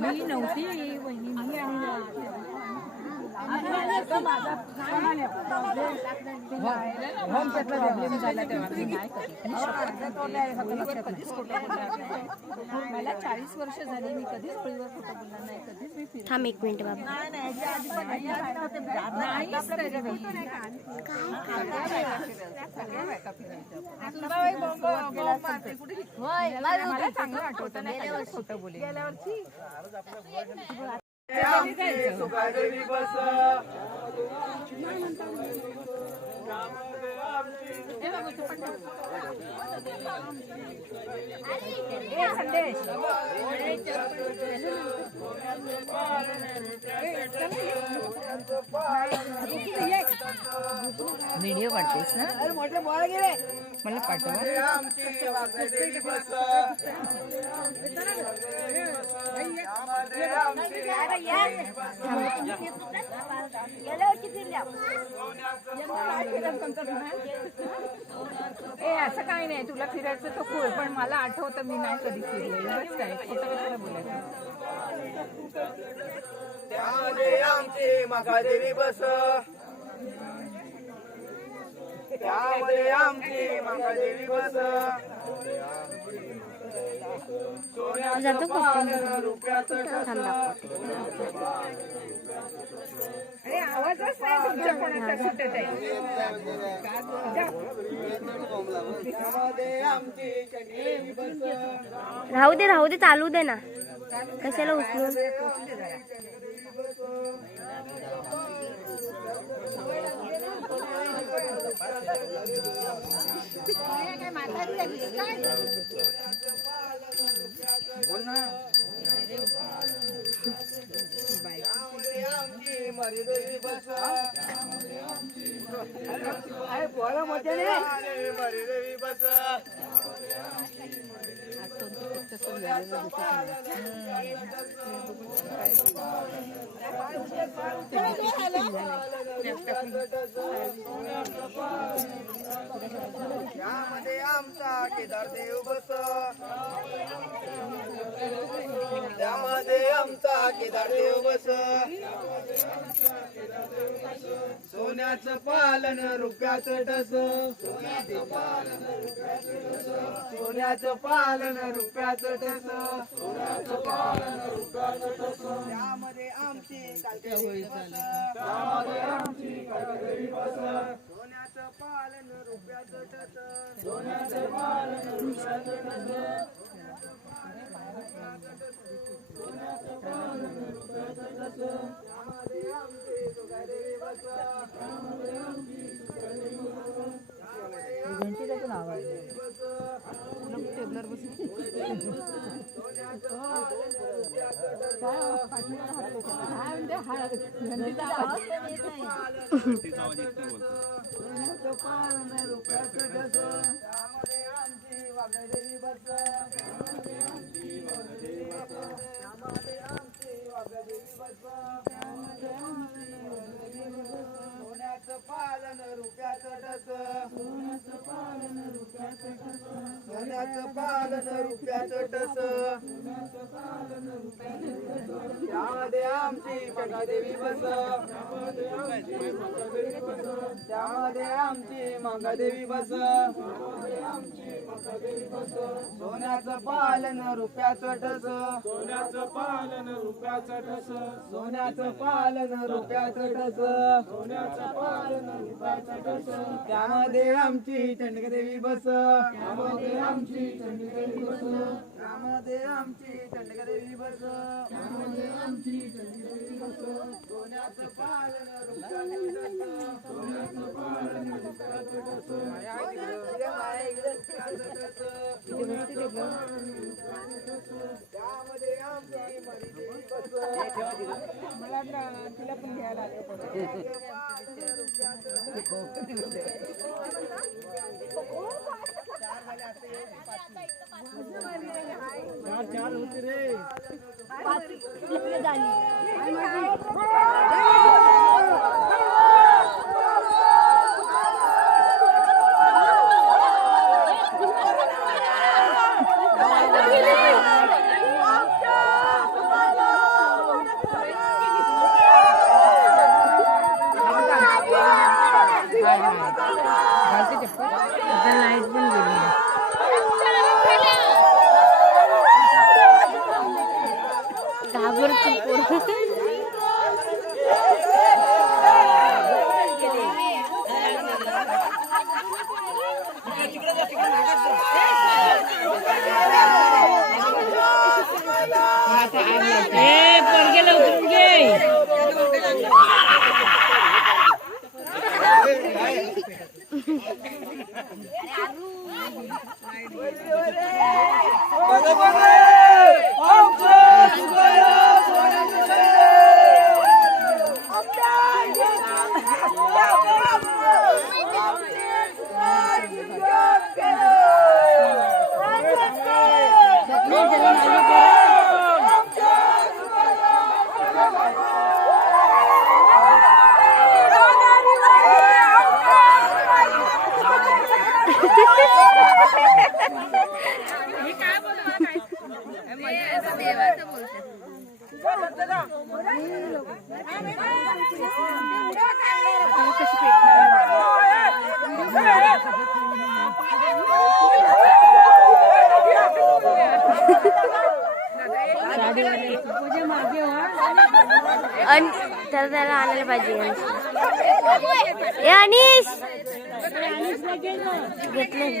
Mỹ nấu tí vậy मला चाळीस वर्ष झाली मी कधीच खोटं बोलणार नाही कधीच मी थांब एक मिनिट बाबा. मला चांगलं आठवतं नाही. ए, संदेश व्हिडिओ काढतेस ना? मला पाठवा. ए असं काही नाही. तुला फिरायचं तर खूप पण मला आठवतं मी नाही कधी फिरले काय? बोलायचं? आमची महादेवी बस. त्यामध्ये आमची महादेवी बस. जातो अरे आवाजच नाही तुमच्या कोणाचा. सुटत आहे राहू दे राहू दे चालू दे ना. कशाला उचलून? त्यामध्ये यामध्ये आमचा केदार देव बस त्यामध्ये आमचा केदार देव बस. सोन्याच पालन रुपयाच डस. सोन्याच पालन रुपयाच डस. त्यामध्ये आमची कालच्या होळी सोन्याच पालन रुपयाच डस सोन्याच पालन रुपयाच डस. सोन्याचं पालन रुपयाचं टस सोन्याचं पालन रुपयाचं टस सोन्याचं पालन रुपयाचं टस त्यामध्ये आमची देवी बस त्यामध्ये आमची मंगादेवी बस. सोन्याचं पालन रुपयाचं टस सोन्याचं पालन रुपयाचं टस सोन्याचं पालन रुपयाचं टस सोन्याचं पालन रुपयाचं टस त्यामध्ये आमची चंडकदेवी बस. त्यामध्ये आमची चंडकदेवी बस. त्यामध्ये आमची चंडकदेवी बस. त्यामध्ये आमची चंडकदेवी बस. सोन्याचं पालन रुपयाचं टस सोन्याचं पालन रुपयाचं माया इकडे त्यामध्ये आमची मरिदेवी बस मला ना- तिला लाइट पनि अन त्याला त्याला आणायला पाहिजे. अनिश! घेतलं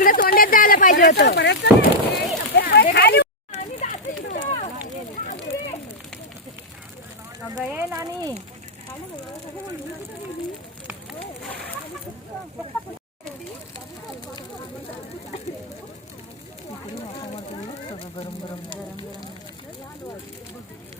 तिकडे तोंडात जायला पाहिजे होत. अगं ये नानी गरम गरम गरम गरम